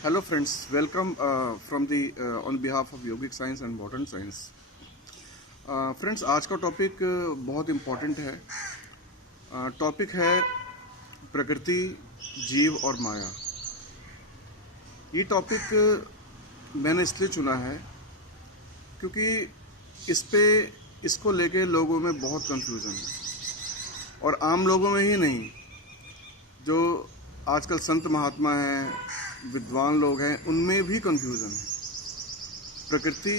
Hello friends, welcome from the on behalf of Yogic Science and Modern Science. Friends आज का topic बहुत important है। Topic है प्रकृति, जीव और माया। ये टॉपिक मैंने इसलिए चुना है क्योंकि इसको लेके लोगों में बहुत कंफ्यूजन है, और आम लोगों में ही नहीं, जो आजकल संत महात्मा हैं, विद्वान लोग हैं, उनमें भी कंफ्यूजन है प्रकृति,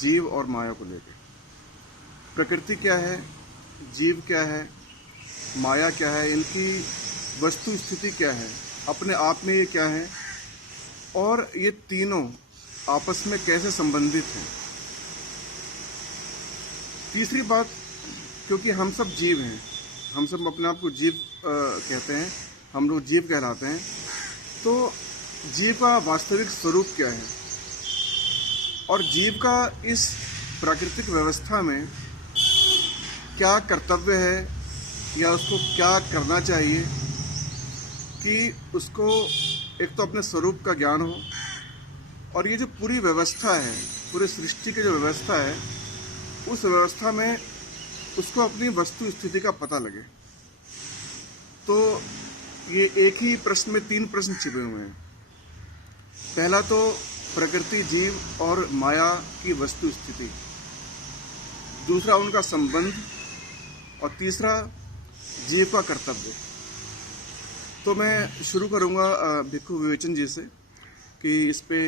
जीव और माया को लेकर। प्रकृति क्या है, जीव क्या है, माया क्या है, इनकी वस्तु स्थिति क्या है, अपने आप में ये क्या है, और ये तीनों आपस में कैसे संबंधित हैं। तीसरी बात, क्योंकि हम सब जीव हैं, हम सब अपने आप को जीव कहते हैं, हम लोग जीव कहलाते हैं, तो जीव का वास्तविक स्वरूप क्या है, और जीव का इस प्राकृतिक व्यवस्था में क्या कर्तव्य है, या उसको क्या करना चाहिए कि उसको एक तो अपने स्वरूप का ज्ञान हो, और ये जो पूरी व्यवस्था है, पूरे सृष्टि की जो व्यवस्था है, उस व्यवस्था में उसको अपनी वस्तु स्थिति का पता लगे। तो ये एक ही प्रश्न में 3 प्रश्न छिपे हुए हैं। पहला तो प्रकृति, जीव और माया की वस्तु स्थिति, दूसरा उनका संबंध, और तीसरा जीव का कर्तव्य। तो मैं शुरू करूंगा भिक्खु विवेचन जी से कि इस पे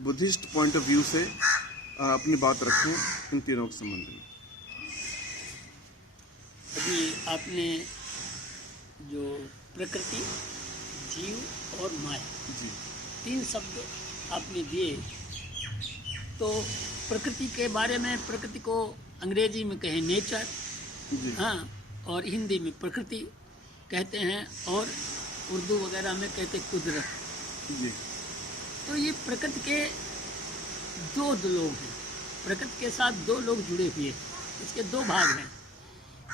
बुद्धिस्ट पॉइंट ऑफ व्यू से अपनी बात रखें इन तीनों के संबंध में। अभी आपने जो प्रकृति, जीव और माया जी 3 शब्द आपने दिए, तो प्रकृति के बारे में, प्रकृति को अंग्रेजी में कहें नेचर, हाँ, और हिंदी में प्रकृति कहते हैं, और उर्दू वगैरह में कहते कुदरत जी। तो ये प्रकृति के दो लोग हैं, प्रकृति के साथ 2 लोग जुड़े हुए हैं। इसके 2 भाग हैं,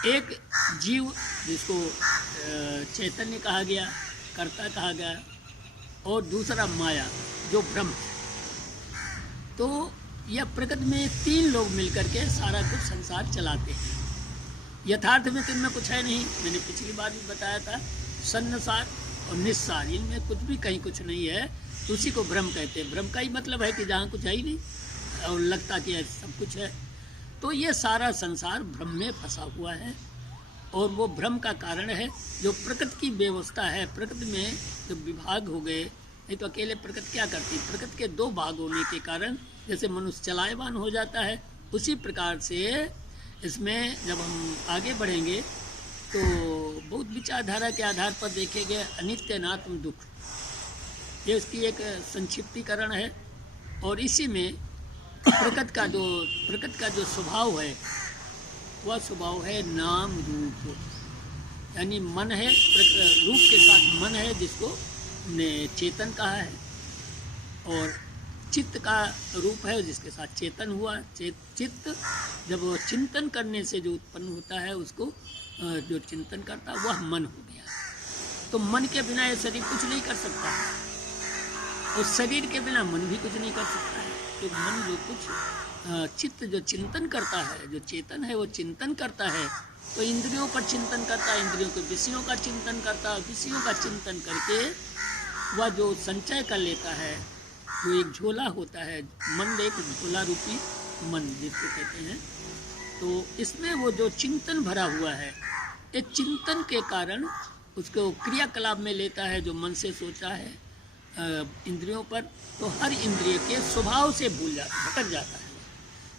एक जीव जिसको चैतन्य कहा गया, कर्ता कहा गया, और दूसरा माया जो ब्रह्म है। तो यह प्रकृति में 3 लोग मिलकर के सारा कुछ संसार चलाते हैं। यथार्थ में तो इनमें कुछ है नहीं, मैंने पिछली बार भी बताया था, सन्नसार और निस्सार, इनमें कुछ भी कहीं कुछ नहीं है, तो उसी को ब्रह्म कहते हैं। ब्रह्म का ही मतलब है कि जहाँ कुछ है ही नहीं और लगता कि सब कुछ है। तो ये सारा संसार ब्रह्म में फंसा हुआ है, और वो भ्रम का कारण है जो प्रकृति की व्यवस्था है। प्रकृति में जो विभाग हो गए, नहीं तो अकेले प्रकृति क्या करती, प्रकृति के 2 भाग होने के कारण जैसे मनुष्य चलायमान हो जाता है, उसी प्रकार से इसमें जब हम आगे बढ़ेंगे तो बहुत विचारधारा के आधार पर देखेंगे अनित्य अनात्म दुख, ये उसकी एक संक्षिप्तीकरण है। और इसी में प्रकृति का जो स्वभाव है, वह स्वभाव है नाम रूप, यानी मन है, रूप के साथ मन है, जिसको ने चेतन कहा है, और चित्त का रूप है जिसके साथ चेतन हुआ। चित्त जब वो चिंतन करने से जो उत्पन्न होता है, उसको जो चिंतन करता है वह मन हो गया। तो मन के बिना ये शरीर कुछ नहीं कर सकता है, और शरीर के बिना मन भी कुछ नहीं कर सकता है। तो मन जो कुछ चित्त जो चिंतन करता है, जो चेतन है वो चिंतन करता है, तो इंद्रियों पर चिंतन करता है, इंद्रियों के विषयों का चिंतन करता है, विषयों का चिंतन करके वह जो संचय कर लेता है, जो एक झोला होता है, मन एक झोला रूपी मन जिसको कहते हैं। तो इसमें वो जो चिंतन भरा हुआ है, एक चिंतन के कारण उसको क्रियाकलाप में लेता है, जो मन से सोचा है इंद्रियों पर, तो हर इंद्रिय के स्वभाव से भटक जाता है।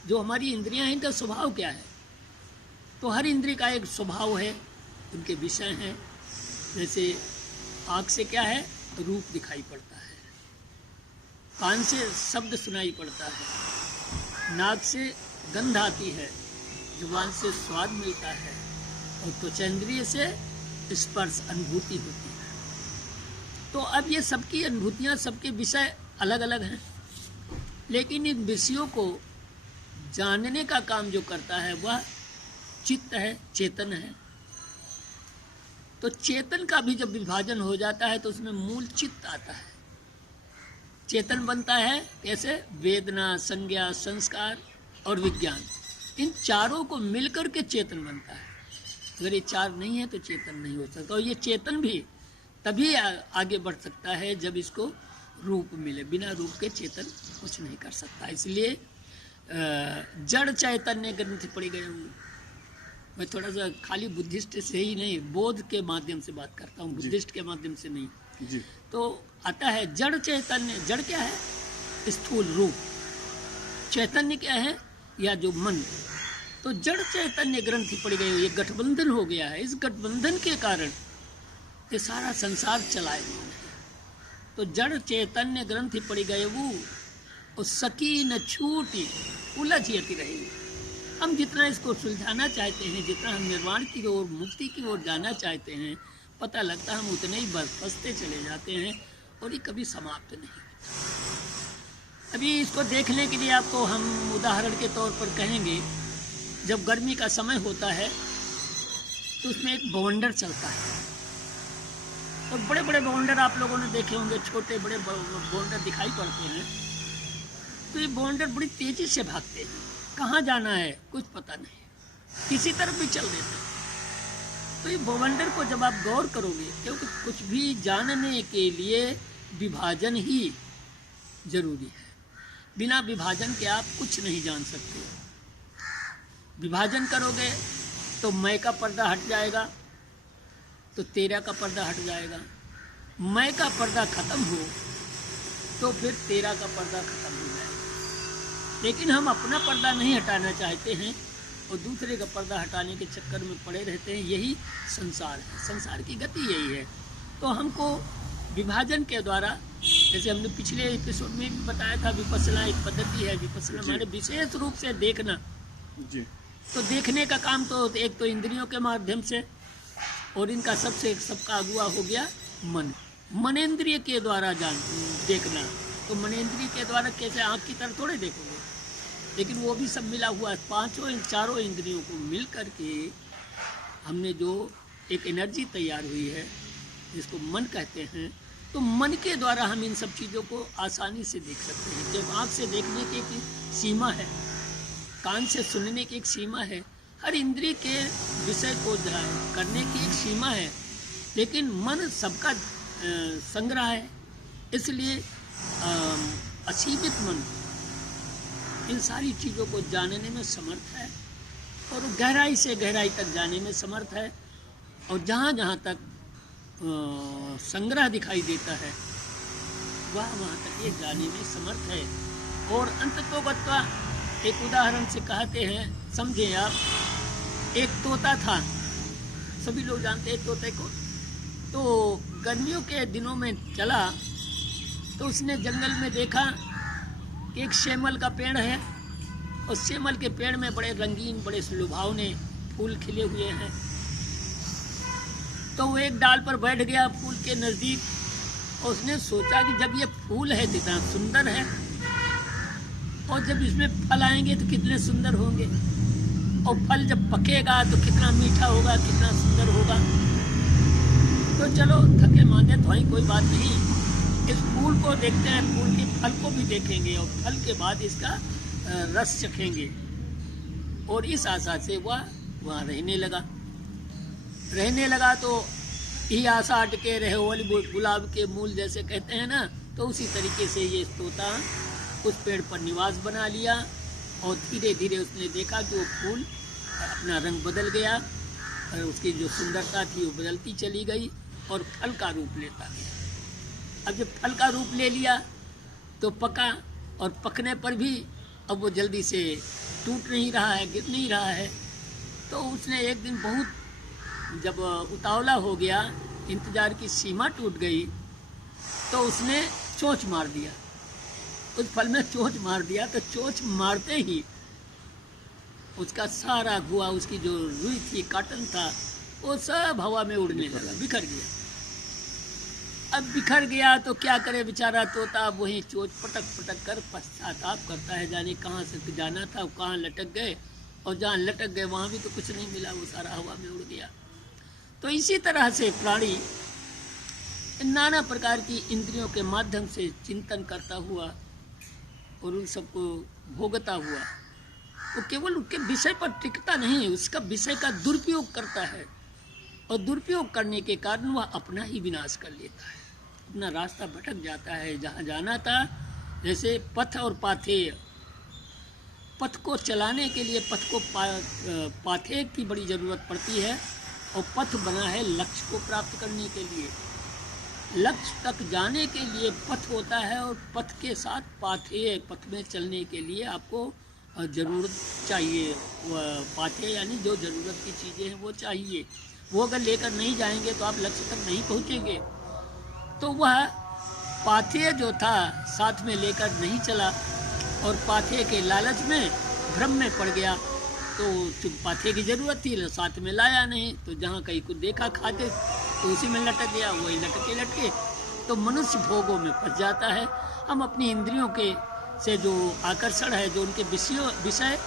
जो हमारी इंद्रियां हैं, इनका स्वभाव क्या है, तो हर इंद्रिय का एक स्वभाव है, उनके विषय हैं। जैसे आँख से क्या है, रूप दिखाई पड़ता है, कान से शब्द सुनाई पड़ता है, नाक से गंध आती है, जुबान से स्वाद मिलता है, और त्वचेंद्रिय से स्पर्श अनुभूति होती है। तो अब ये सबकी अनुभूतियाँ, सबके विषय अलग अलग हैं, लेकिन इन विषयों को जानने का काम जो करता है वह चित्त है, चेतन है। तो चेतन का भी जब विभाजन हो जाता है तो उसमें मूल चित्त आता है, चेतन बनता है कैसे? वेदना, संज्ञा, संस्कार और विज्ञान, इन चारों को मिलकर के चेतन बनता है। अगर ये चार नहीं है तो चेतन नहीं हो सकता। और ये चेतन भी तभी आगे बढ़ सकता है जब इसको रूप मिले। बिना रूप के चेतन कुछ नहीं कर सकता। इसलिए जड़ चैतन्य ग्रंथ पढ़ी गए हूँ। मैं थोड़ा सा खाली बुद्धिस्ट से ही नहीं, बौद्ध के माध्यम से बात करता हूँ, बुद्धिस्ट के माध्यम से नहीं। जी। तो आता है जड़ चैतन्य। जड़ क्या है? स्थूल रूप। चैतन्य क्या है? या जो मन। तो जड़ चैतन्य ग्रंथि पड़ गई, ये गठबंधन हो गया है। इस गठबंधन के कारण ये सारा संसार चलाए हुए हैं। तो जड़ चैतन्य ग्रंथि पड़ गए वो सकी न छूटी उलझती रहेगी। हम जितना इसको सुलझाना चाहते हैं, जितना हम निर्वाण की ओर, मुक्ति की ओर जाना चाहते हैं, पता लगता हम उतने ही बस फंसते चले जाते हैं और ये कभी समाप्त नहीं होता। अभी इसको देखने के लिए आपको हम उदाहरण के तौर पर कहेंगे, जब गर्मी का समय होता है तो उसमें एक बवंडर चलता है। और बड़े बड़े बवंडर आप लोगों ने देखे होंगे, छोटे बड़े बवंडर दिखाई पड़ते हैं। तो ये बवंडर बड़ी तेजी से भागते हैं। कहाँ जाना है कुछ पता नहीं, किसी तरफ भी चल देते हैं। तो ये बवंडर को जब आप गौर करोगे, क्योंकि कुछ भी जानने के लिए विभाजन ही जरूरी है। बिना विभाजन के आप कुछ नहीं जान सकते। विभाजन करोगे तो मैं का पर्दा हट जाएगा, तो तेरा का पर्दा हट जाएगा। मैं का पर्दा खत्म हो तो फिर तेरा का पर्दा खत्म हो जाएगा। लेकिन हम अपना पर्दा नहीं हटाना चाहते हैं और दूसरे का पर्दा हटाने के चक्कर में पड़े रहते हैं। यही संसार है, संसार की गति यही है। तो हमको विभाजन के द्वारा, जैसे हमने पिछले एपिसोड में भी बताया था, विपස්සना एक पद्धति है। विपස්සना माने विशेष रूप से देखना जी। तो देखने का काम तो एक तो इंद्रियों के माध्यम से, और इनका सबका अगुआ हो गया मन। मनेंद्रिय के द्वारा देखना। तो मनेंद्रिय के द्वारा कैसे? आँख की तरफ थोड़े देखोगे, लेकिन वो भी सब मिला हुआ है। चारों इंद्रियों को मिल कर के हमने जो एक एनर्जी तैयार हुई है, जिसको मन कहते हैं, तो मन के द्वारा हम इन सब चीज़ों को आसानी से देख सकते हैं। जब आँख से देखने की एक सीमा है, कान से सुनने की एक सीमा है, हर इंद्रिय के विषय को करने की एक सीमा है। लेकिन मन सबका संग्रह है, इसलिए असीमित मन इन सारी चीज़ों को जानने में समर्थ है और गहराई से गहराई तक जाने में समर्थ है। और जहाँ जहाँ तक संग्रह दिखाई देता है वहाँ तक ये जाने में समर्थ है। और अंततोगत्वा एक उदाहरण से कहते हैं, समझे आप, एक तोता था, सभी लोग जानते हैं तोते को। तो गर्मियों के दिनों में चला तो उसने जंगल में देखा कि एक सेमल का पेड़ है और सेमल के पेड़ में बड़े रंगीन, बड़े लुभावने फूल खिले हुए हैं। तो वो एक डाल पर बैठ गया फूल के नज़दीक और उसने सोचा कि जब ये फूल है कितना सुंदर है और जब इसमें फल आएंगे तो कितने सुंदर होंगे, और फल जब पकेगा तो कितना मीठा होगा, कितना सुंदर होगा। तो चलो थके मांदे तो कोई बात नहीं, इस फूल को देखते हैं, फूल के फल को भी देखेंगे और फल के बाद इसका रस चखेंगे। और इस आशा से वह वहाँ रहने लगा। तो ये आशा अटके रहे वाली गुलाब के मूल जैसे कहते हैं ना, तो उसी तरीके से ये तोता उस पेड़ पर निवास बना लिया। और धीरे धीरे उसने देखा कि वो फूल अपना रंग बदल गया और उसकी जो सुंदरता थी वो बदलती चली गई और फल का रूप लेता गया। अब जब फल का रूप ले लिया तो पका, और पकने पर भी अब वो जल्दी से टूट नहीं रहा है, गिर नहीं रहा है। तो उसने एक दिन बहुत जब उतावला हो गया, इंतज़ार की सीमा टूट गई, तो उसने चोंच मार दिया, उस फल में चोंच मार दिया। तो चोंच मारते ही उसका सारा धुआं, उसकी जो रुई थी, काटन था, वो सब हवा में उड़ने लगा, बिखर गया। अब बिखर गया तो क्या करे बेचारा तोता, वहीं चोंच पटक पटक कर पश्चाताप करता है, जाने कहाँ से जाना था, कहाँ लटक गए, और जहाँ लटक गए वहाँ भी तो कुछ नहीं मिला, वो सारा हवा में उड़ गया। तो इसी तरह से प्राणी नाना प्रकार की इंद्रियों के माध्यम से चिंतन करता हुआ और उन सबको भोगता हुआ वो केवल उसके विषय पर टिकता नहीं, उसका विषय का दुरुपयोग करता है और दुरुपयोग करने के कारण वह अपना ही विनाश कर लेता है, अपना रास्ता भटक जाता है। जहाँ जाना था, जैसे पथ और पाथेय, पथ को चलाने के लिए पथ को पाथेय की बड़ी ज़रूरत पड़ती है और पथ बना है लक्ष्य को प्राप्त करने के लिए। लक्ष्य तक जाने के लिए पथ होता है और पथ के साथ पाथेय, पथ में चलने के लिए आपको ज़रूरत चाहिए। पाथेय यानी जो ज़रूरत की चीज़ें हैं वो चाहिए, वो अगर लेकर नहीं जाएंगे तो आप लक्ष्य तक नहीं पहुँचेंगे। तो वह पाथेय जो था साथ में लेकर नहीं चला और पाथेय के लालच में भ्रम में पड़ गया, तो चूँकि पाथेय की ज़रूरत थी साथ में लाया नहीं, तो जहाँ कहीं कुछ देखा खाते तो उसी में लटक गया, वही लटके तो मनुष्य भोगों में फंस जाता है। हम अपनी इंद्रियों के से जो आकर्षण है, जो उनके विषय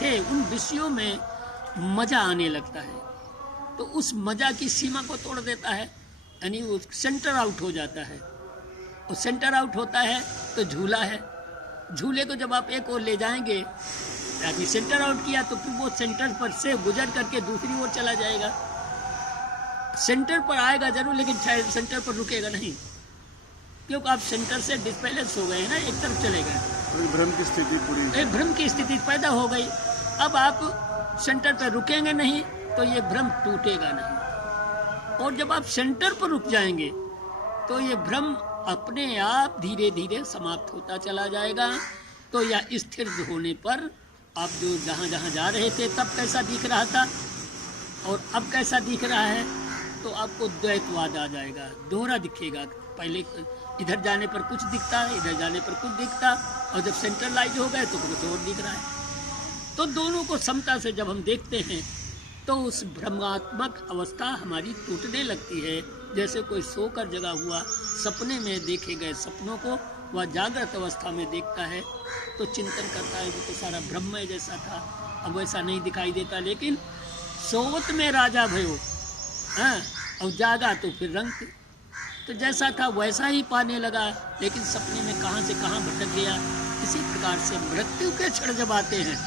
थे, उन विषयों में मज़ा आने लगता है, तो उस मज़ा की सीमा को तोड़ देता है, यानी वो सेंटर आउट हो जाता है। और सेंटर आउट होता है तो झूला है, झूले को जब आप एक ओर ले जाएंगे, यानी सेंटर आउट किया, तो फिर वो सेंटर पर से गुजर करके दूसरी ओर चला जाएगा। सेंटर पर आएगा जरूर, लेकिन शायद सेंटर पर रुकेगा नहीं, क्योंकि आप सेंटर से डिस्बैलेंस हो गए हैं ना, एक तरफ चले गए, भ्रम की स्थिति पूरी, एक भ्रम की स्थिति पैदा हो गई। अब आप सेंटर पर रुकेंगे नहीं तो ये भ्रम टूटेगा नहीं, और जब आप सेंटर पर रुक जाएंगे तो ये भ्रम अपने आप धीरे धीरे समाप्त होता चला जाएगा। तो यह स्थिर होने पर आप जो जहाँ जहाँ जा रहे थे तब कैसा दिख रहा था और अब कैसा दिख रहा है, तो आपको द्वैतवाद आ जाएगा, दोहरा दिखेगा। पहले इधर जाने पर कुछ दिखता है, इधर जाने पर कुछ दिखता, और जब सेंट्रलाइज हो गए तो कुछ और दिख रहा है। तो दोनों को समता से जब हम देखते हैं तो उस भ्रमात्मक अवस्था हमारी टूटने लगती है। जैसे कोई सोकर जगा हुआ सपने में देखे गए सपनों को वह जागृत अवस्था में देखता है तो चिंतन करता है, वो तो सारा ब्रह्म जैसा था, अब वैसा नहीं दिखाई देता। लेकिन सोवत में राजा भयो, हाँ, और जागा तो फिर रंग, तो जैसा था वैसा ही पाने लगा, लेकिन सपने में कहाँ से कहाँ भटक गया। इसी प्रकार से मृत्यु के क्षण जब आते हैं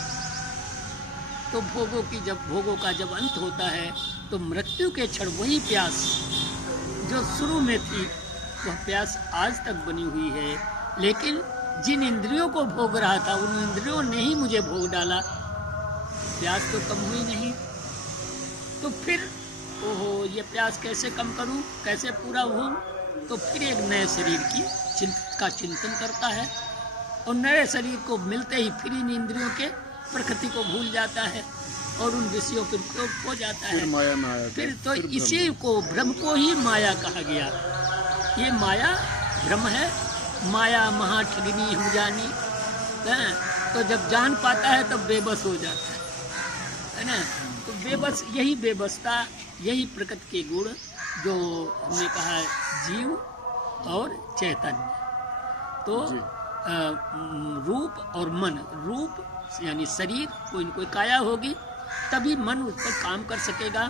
तो भोगों का जब अंत होता है तो मृत्यु के क्षण वही प्यास जो शुरू में थी वह प्यास आज तक बनी हुई है, लेकिन जिन इंद्रियों को भोग रहा था उन इंद्रियों ने ही मुझे भोग डाला, प्यास तो कम हुई नहीं। तो फिर ओहो, ये प्यास कैसे कम करूं, कैसे पूरा हूँ, तो फिर एक नए शरीर का चिंतन करता है और नए शरीर को मिलते ही फिर इन इंद्रियों के प्रकृति को भूल जाता है और उन विषयों पर खो जाता है। माया में आया, फिर तो इसी को भ्रम को ही माया कहा गया। ये माया भ्रम है, माया महा ठगिनी हम जानी, तो जब जान पाता है तब बेबस हो जाता है ना। तो बेबस, यही बेबसता, यही प्रकृति के गुण जो हमने कहा जीव और चैतन्य। तो रूप और मन, रूप यानी शरीर, कोई काया होगी तभी मन उस पर काम कर सकेगा,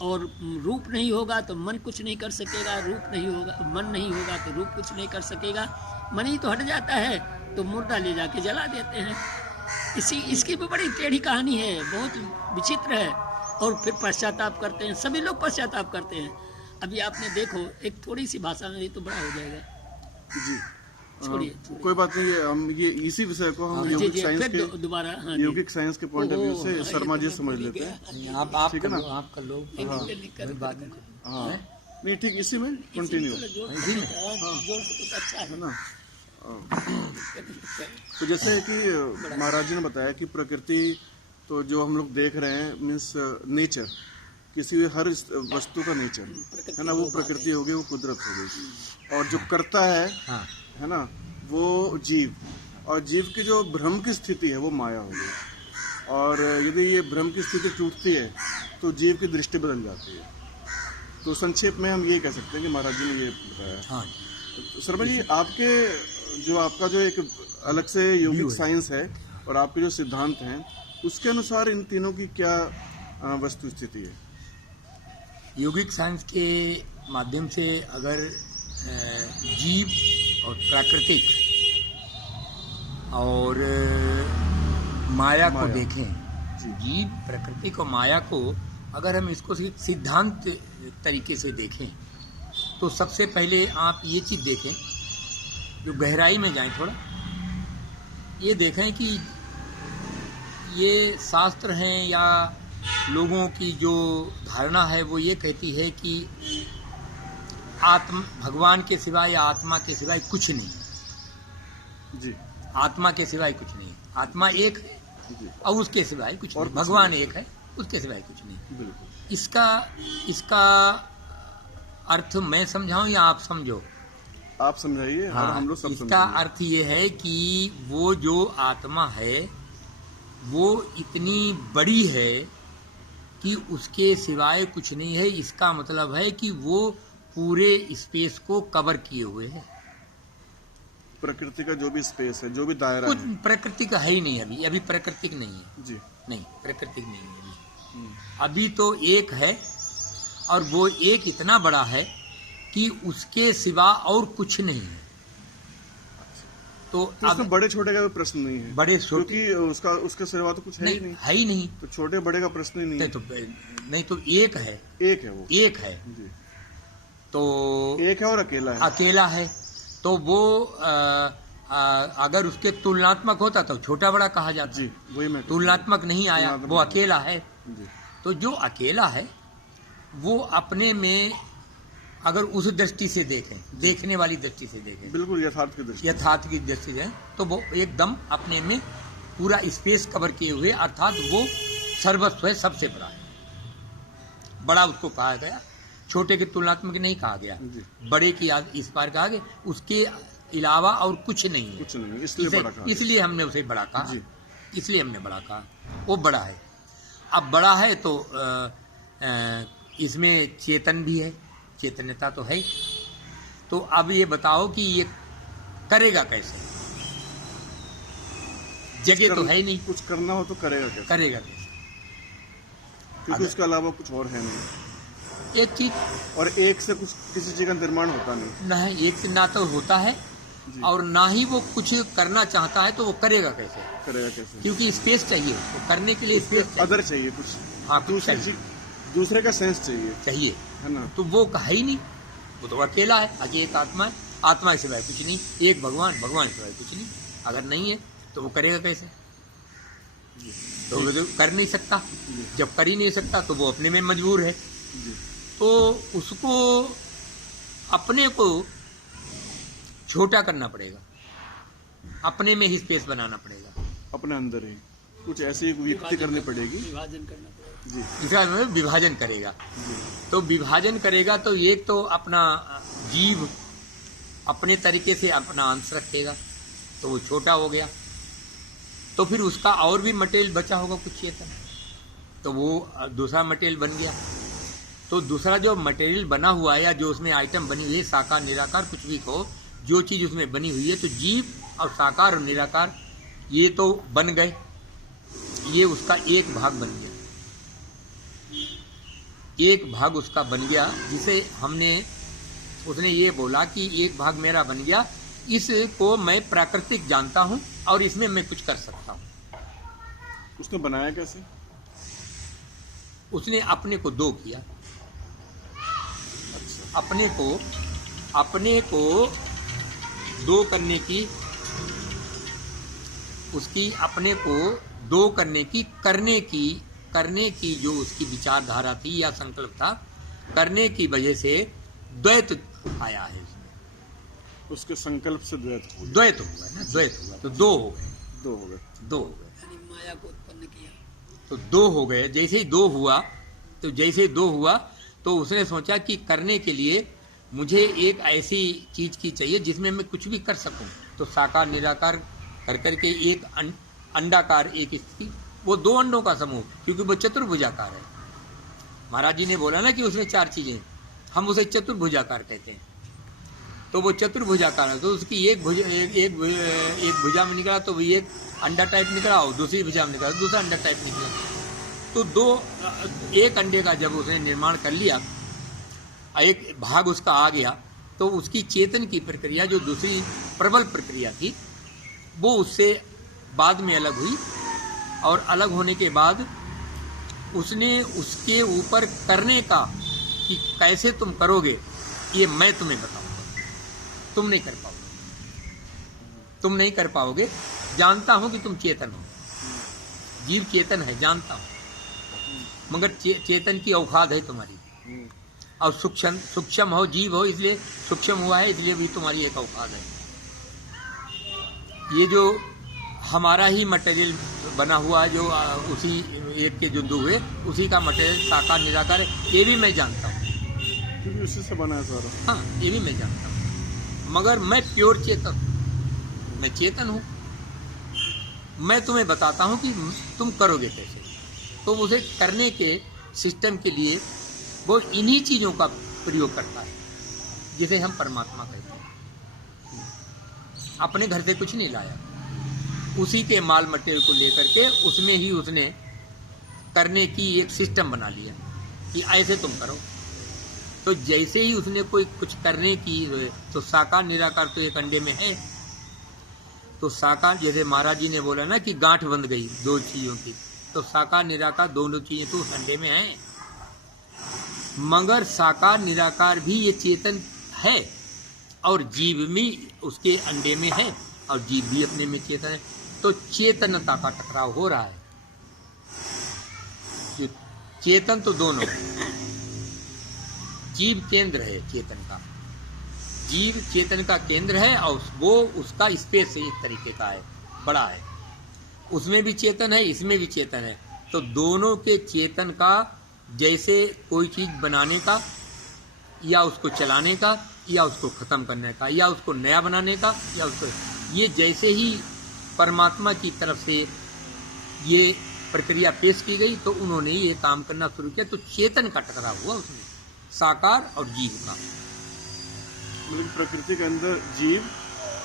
और रूप नहीं होगा तो मन कुछ नहीं कर सकेगा, रूप नहीं होगा, मन नहीं होगा तो रूप कुछ नहीं कर सकेगा। मन ही तो हट जाता है तो मुर्दा ले जाके जला देते हैं। इसकी भी बड़ी टेढ़ी कहानी है, बहुत विचित्र है, और फिर पश्चाताप करते हैं, सभी लोग पश्चाताप करते हैं। अभी आपने देखो, एक थोड़ी सी भाषा में ये तो बड़ा हो जाएगा जी, छोड़िए कोई बात नहीं है। हम ये इसी विषय को हम यौगिक साइंस के दोबारा यौगिक साइंस के पॉइंट ऑफ व्यू से शर्मा जी समझ लेते हैं। आप ठीक है ना? आप कर लो, बाद में हाँ, नहीं ठीक, इसी में कंटिन्यू अच्छा है ना। तो जैसे कि महाराज जी ने बताया कि प्रकृति, तो जो हम लोग देख रहे हैं मीन्स नेचर, किसी भी हर वस्तु का नेचर है ना, वो प्रकृति हो गई, वो कुदरत हो गई, और जो करता है ना वो जीव, और जीव की जो भ्रम की स्थिति है वो माया हो गई। और यदि ये भ्रम की स्थिति टूटती है तो जीव की दृष्टि बदल जाती है। तो संक्षेप में हम ये कह सकते हैं कि महाराज जी ने ये बताया। हाँ। तो शर्मा जी, आपका जो एक अलग से यौगिक साइंस है और आपके जो सिद्धांत हैं, उसके अनुसार इन तीनों की क्या वस्तु स्थिति है? यौगिक साइंस के माध्यम से अगर जीव और प्राकृतिक और माया को देखें, जीव प्रकृति को माया को अगर हम इसको सिद्धांत तरीके से देखें तो सबसे पहले आप ये चीज़ देखें, जो गहराई में जाएं थोड़ा, ये देखें कि ये शास्त्र हैं या लोगों की जो धारणा है वो ये कहती है कि भगवान के सिवाय या आत्मा के सिवाय कुछ नहीं है। जी, आत्मा के सिवाय कुछ नहीं है, आत्मा एक है और उसके सिवाय कुछ नहीं, भगवान एक है उसके सिवाय कुछ नहीं। इसका अर्थ मैं समझाऊं या आप समझो? आप समझाइए। हाँ, हम लोग सब इसका अर्थ ये है कि वो जो आत्मा है वो इतनी बड़ी है कि उसके सिवाय कुछ नहीं है। इसका मतलब है कि वो पूरे स्पेस को कवर किए हुए है। प्रकृति का जो भी स्पेस है, जो भी दायरा कुछ है, प्रकृति का है ही नहीं। अभी प्राकृतिक नहीं है जी, नहीं, प्राकृतिक नहीं है अभी तो एक है, और वो एक इतना बड़ा है कि उसके सिवा और कुछ नहीं है। तो अब बड़े छोटे का भी प्रश्न नहीं है, बड़े छोटे क्योंकि उसके सिवा तो कुछ है ही नहीं, है ही नहीं, तो छोटे बड़े का प्रश्न ही नहीं है। नहीं तो एक है, वो एक है जी। तो एक है और अकेला है तो वो अगर उसके तुलनात्मक होता तो छोटा बड़ा कहा जाता। जी, वही मैं तुलनात्मक नहीं आया, वो अकेला है जी। तो जो अकेला है वो अपने में अगर उस दृष्टि से देखें, देखने वाली दृष्टि से देखें, बिल्कुल यथार्थ की दृष्टि से तो वो एकदम अपने में पूरा स्पेस कवर किए हुए, अर्थात वो सर्वस्व है, सबसे बड़ा है। बड़ा उसको कहा गया, छोटे के तुलनात्मक नहीं कहा गया, बड़े की इस बार कहा गया, उसके अलावा और कुछ नहीं है, इसलिए हमने उसे बड़ा कहा, इसलिए हमने बड़ा कहा, वो बड़ा है। अब बड़ा है तो इसमें चेतन भी है, चेतनता तो है। तो अब ये बताओ कि ये करेगा कैसे? जगह तो है ही नहीं, कुछ करना हो तो करेगा कैसे? क्योंकि उसके अलावा कुछ और है नहीं, एक चीज, और एक से कुछ किसी चीज का निर्माण होता नहीं, एक से ना तो होता है और ना ही वो कुछ करना चाहता है, तो वो करेगा कैसे? क्योंकि स्पेस चाहिए, तो करने के लिए स्पेस चाहिए, अदर चाहिए कुछ, हाँ, दूसरे का सेंस चाहिए, है ना? तो वो है ही नहीं, वो तो अकेला है, आगे एक आत्मा है, आत्मा के सिवाय कुछ नहीं, एक भगवान के सिवाय कुछ नहीं। अगर नहीं है तो वो करेगा कैसे? तो वो तो कर नहीं सकता, जब कर ही नहीं सकता तो वो अपने में मजबूर है, तो उसको अपने को छोटा करना पड़ेगा, अपने में ही स्पेस बनाना पड़ेगा, अपने अंदर ही कुछ ऐसी युक्ति करनी पड़ेगी, विभाजन करना पड़ेगा जी। इसका मतलब विभाजन करेगा जी। तो विभाजन करेगा तो एक तो अपना जीव अपने तरीके से अपना अंश रखेगा, तो वो छोटा हो गया, तो फिर उसका और भी मटेरियल बचा होगा कुछ चेतन, तो वो दूसरा मटेरियल बन गया। तो दूसरा जो मटेरियल बना हुआ है या जो उसमें आइटम बनी हुई है, साकार निराकार कुछ भी कहो, जो चीज़ उसमें बनी हुई है, तो जीव और साकार और निराकार ये तो बन गए, ये उसका एक भाग बन गया, एक भाग उसका बन गया, जिसे उसने ये बोला कि एक भाग मेरा बन गया, इसको मैं प्राकृतिक जानता हूं और इसमें मैं कुछ कर सकता हूं। उसने बनाया कैसे? उसने अपने को दो किया, अच्छा। अपने को दो करने की, उसकी अपने को दो करने की जो उसकी विचारधारा थी या संकल्प था, करने की वजह से द्वैत आया है उसमें, उसके संकल्प से द्वैत हुआ ना, द्वैत हुआ तो दो हो गए, माया को उत्पन्न किया तो दो हो गए। जैसे ही दो हुआ तो उसने सोचा कि करने के लिए मुझे एक ऐसी चीज की चाहिए जिसमें मैं कुछ भी कर सकूं, तो साकार निराकार कर करके एक अंडाकार एक स्थिति, वो दो अंडों का समूह, क्योंकि वो चतुर्भुजाकार है। महाराज जी ने बोला ना कि उसमें चार चीजें, हम उसे चतुर्भुजाकार कहते हैं, तो वो चतुर्भुजाकार है, तो उसकी एक भुजा में निकला तो वो एक अंडा टाइप निकला, और दूसरी भुजा में निकला दूसरा अंडा टाइप निकला, तो एक अंडे का जब उसने निर्माण कर लिया एक भाग उसका आ गया, तो उसकी चेतन की प्रक्रिया जो दूसरी प्रबल प्रक्रिया थी वो उससे बाद में अलग हुई, और अलग होने के बाद उसने उसके ऊपर करने का कि कैसे तुम करोगे ये मैं तुम्हें बताऊंगा, तुम नहीं कर पाओगे, तुम नहीं कर पाओगे। जानता हूं कि तुम चेतन हो, जीव चेतन है जानता हूं, मगर चेतन की औखाद है तुम्हारी, और सूक्ष्म हो, जीव हो, इसलिए सूक्ष्म हुआ है, इसलिए भी तुम्हारी एक औकात है। ये जो हमारा ही मटेरियल बना हुआ है, जो उसी एक के जो हुए उसी का मटेरियल साकार निराकार है, ये भी मैं जानता हूँ, क्योंकि उसी से बना है सारा। हाँ, ये भी मैं जानता हूँ, मगर मैं प्योर चेतन हूँ, मैं चेतन हूँ। मैं तुम्हें बताता हूँ कि तुम करोगे कैसे। तो उसे करने के सिस्टम के लिए वो इन्हीं चीज़ों का प्रयोग करता है जिसे हम परमात्मा कहते हैं। अपने घर से कुछ नहीं लाया, उसी के माल मटेरियल को लेकर के उसमें ही उसने करने की एक सिस्टम बना लिया कि ऐसे तुम करो। तो जैसे ही उसने कोई कुछ करने की, तो साकार निराकार तो एक अंडे में है। तो साकार, जैसे महाराज जी ने बोला ना कि गांठ बंध गई दो चीज़ों की, तो साकार निराकार दोनों चीज़ें तो उस अंडे में हैं। मगर साकार निराकार भी ये चेतन है, और जीव भी उसके अंडे में है, और जीव भी अपने में चेतन है। तो चेतनता का टकराव हो रहा है। जो चेतन तो दोनों, जीव केंद्र है चेतन का, जीव चेतन का केंद्र है, और वो उसका स्पेस एक तरीके का है, बड़ा है, उसमें भी चेतन है, इसमें भी चेतन है। तो दोनों के चेतन का, जैसे कोई चीज बनाने का, या उसको चलाने का, या उसको खत्म करने का, या उसको नया बनाने का, या उसको, ये जैसे ही परमात्मा की तरफ से ये प्रक्रिया पेश की गई, तो उन्होंने ये काम करना शुरू किया। तो चेतन का टकराव हुआ उसमें, साकार और जीव का। मतलब प्रकृति के अंदर जीव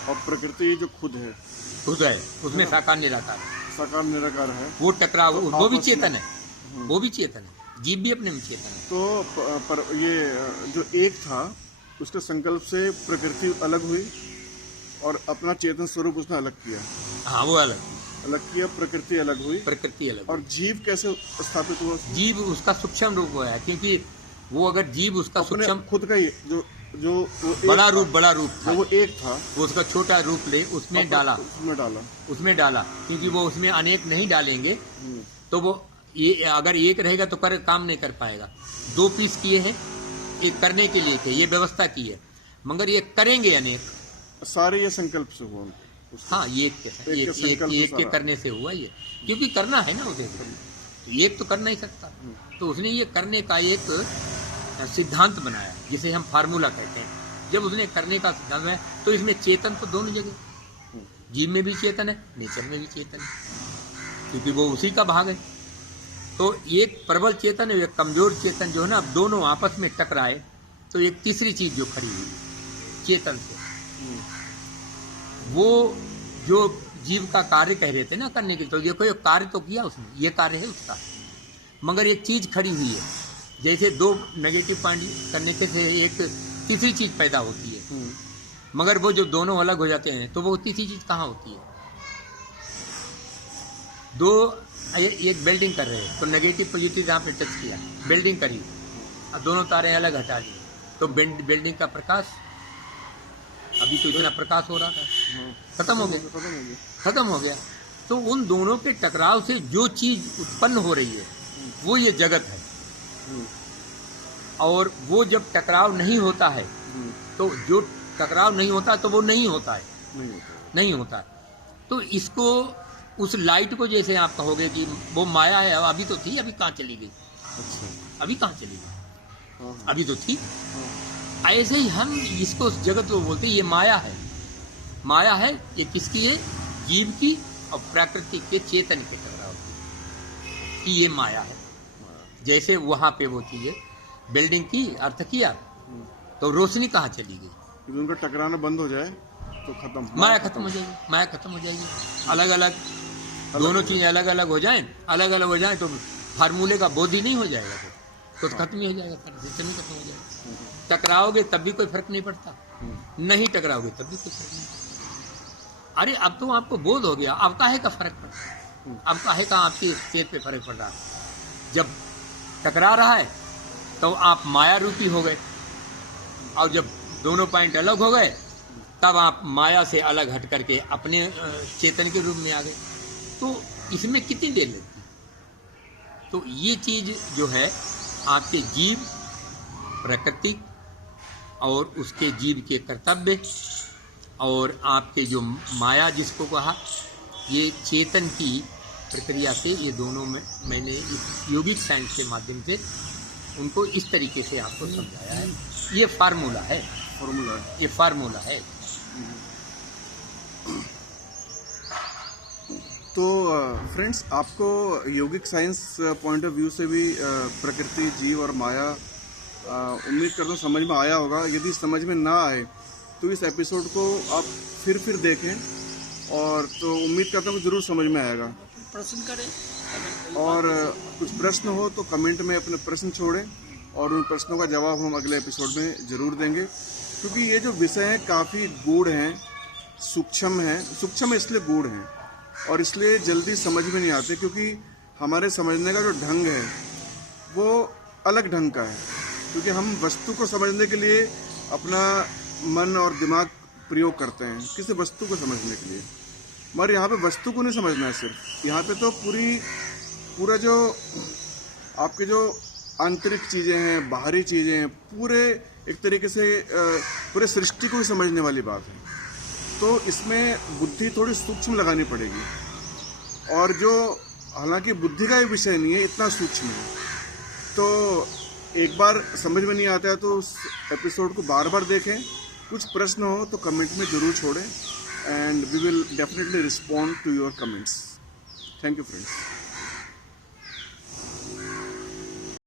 और प्रकृति जो खुद है, उसमें साकार निराकार है, साकार निराकार है, वो टकराव, तो वो भी आपस चेतन में- है, वो भी चेतन है, जीव भी अपने में चेतन है। तो पर ये जो एक था उसके संकल्प से प्रकृति अलग हुई और अपना चेतन स्वरूप उसने अलग किया, हाँ, वो अलग किया, प्रकृति अलग हुई। प्रकृति अलग। और जीव कैसे स्थापित हुआ उसमें? जीव उसका सूक्ष्म रूप हुआ है, क्योंकि वो अगर जीव उसका अपने सूक्ष्म खुद का ही जो जो वो एक बड़ा था, रूप था, जो वो एक था, वो उसका छोटा रूप ले उसमें डाला, उसमें डाला, क्योंकि वो उसमें अनेक नहीं डालेंगे तो वो ये अगर एक रहेगा तो काम नहीं कर पाएगा। दो पीस किए हैं, एक करने के लिए थे, ये व्यवस्था की है, मगर ये करेंगे अनेक, सारे ये संकल्प से हुआ। हाँ, ये एक के करने से हुआ ये, क्योंकि करना है ना उसे, तो एक तो कर नहीं सकता। तो उसने ये करने का एक सिद्धांत बनाया जिसे हम फार्मूला कहते हैं। जब उसने करने का सिद्धांत बनाया तो इसमें चेतन तो दोनों जगह, जीव में भी चेतन है, नेचर में भी चेतन है, क्योंकि वो उसी का भाग है। तो एक प्रबल चेतन है, एक कमजोर चेतन जो है ना, अब दोनों आपस में टकराए तो एक तीसरी चीज जो खड़ी हुई चेतन से, वो जो जीव का कार्य कह रहे थे ना करने के, तो देखो ये कार्य तो किया उसने, ये कार्य है उसका, मगर एक चीज खड़ी हुई है। जैसे दो नेगेटिव पॉइंट करने के से एक तीसरी चीज पैदा होती है, मगर वो जो दोनों अलग हो जाते हैं तो वो तीसरी चीज कहाँ होती है? दो एक बिल्डिंग कर रहे हैं तो नेगेटिव पॉजिटिव यहाँ पे टच किया, बिल्डिंग करी, अब दोनों तारे अलग हटा दिए, तो बिल्डिंग का प्रकाश, अभी तो इतना प्रकाश हो रहा था, खत्म हो गया। तो उन दोनों के टकराव से जो चीज उत्पन्न हो रही है वो ये जगत है। और वो जब टकराव नहीं होता है, तो जो टकराव नहीं होता तो वो नहीं होता है, नहीं होता है। तो इसको, उस लाइट को जैसे आप कहोगे कि वो माया है, अभी तो थी, अभी कहाँ चली गई? अभी कहाँ चली गई? अभी तो थी। ऐसे ही हम इसको जगत को बोलते हैं, ये माया है। माया है ये किसकी है? जीव की और प्रकृति के चेतन के टकराव की, ये माया है। जैसे वहां पे वो चीज है, बिल्डिंग की अर्थ किया तो रोशनी कहाँ चली गई? यदि उनका टकराना बंद हो जाए तो खत्म, माया खत्म हो जाएगी, माया खत्म हो जाएगी। अलग अलग दोनों चीजें अलग अलग हो जाएं तो फार्मूले का बोध ही नहीं हो जाएगा, तो खत्म ही हो जाएगा, सिस्टम ही खत्म हो जाएगा। टकराओगे तब भी कोई फर्क नहीं पड़ता, नहीं टकराओगे तब भी कोई फर्क नहीं पड़ता। अरे अब तो आपको बोध हो गया, अब काहे का फर्क पड़ता है, अब काहे का आपकी सेहत पे फर्क पड़ रहा है। जब टकरा रहा है तो आप माया रूपी हो गए, और जब दोनों पॉइंट अलग हो गए तब आप माया से अलग हट करके अपने चेतन के रूप में आ गए। तो इसमें कितनी देर लगती है? तो ये चीज जो है आपके जीव, प्रकृति और उसके जीव के कर्तव्य और आपके जो माया जिसको कहा, ये चेतन की प्रक्रिया से ये दोनों में मैंने इस योगिक साइंस के माध्यम से उनको इस तरीके से आपको समझाया है। ये फार्मूला है, ये फार्मूला है। तो फ्रेंड्स, आपको योगिक साइंस पॉइंट ऑफ व्यू से भी प्रकृति, जीव और माया उम्मीद करता हूँ समझ में आया होगा। यदि समझ में ना आए तो इस एपिसोड को आप फिर देखें, और तो उम्मीद करता हूँ कि ज़रूर समझ में आएगा। प्रश्न करें, और कुछ प्रश्न हो तो कमेंट में अपने प्रश्न छोड़ें, और उन प्रश्नों का जवाब हम अगले एपिसोड में ज़रूर देंगे, क्योंकि ये जो विषय हैं काफ़ी गूढ़ हैं, सूक्ष्म हैं। सूक्ष्म इसलिए गूढ़ हैं और इसलिए जल्दी समझ में नहीं आते, क्योंकि हमारे समझने का जो ढंग है वो अलग ढंग का है। क्योंकि हम वस्तु को समझने के लिए अपना मन और दिमाग प्रयोग करते हैं किसी वस्तु को समझने के लिए, मगर यहाँ पे वस्तु को नहीं समझना है सिर्फ। यहाँ पे तो पूरा जो आपके जो आंतरिक चीज़ें हैं, बाहरी चीज़ें हैं, पूरे एक तरीके से पूरे सृष्टि को ही समझने वाली बात है। तो इसमें बुद्धि थोड़ी सूक्ष्म लगानी पड़ेगी, और जो हालांकि बुद्धि का ही विषय नहीं है, इतना सूक्ष्म है। तो एक बार समझ में नहीं आता है तो उस एपिसोड को बार देखें। कुछ प्रश्न हो तो कमेंट में ज़रूर छोड़ें, and we will definitely respond to your comments. Thank you, friends.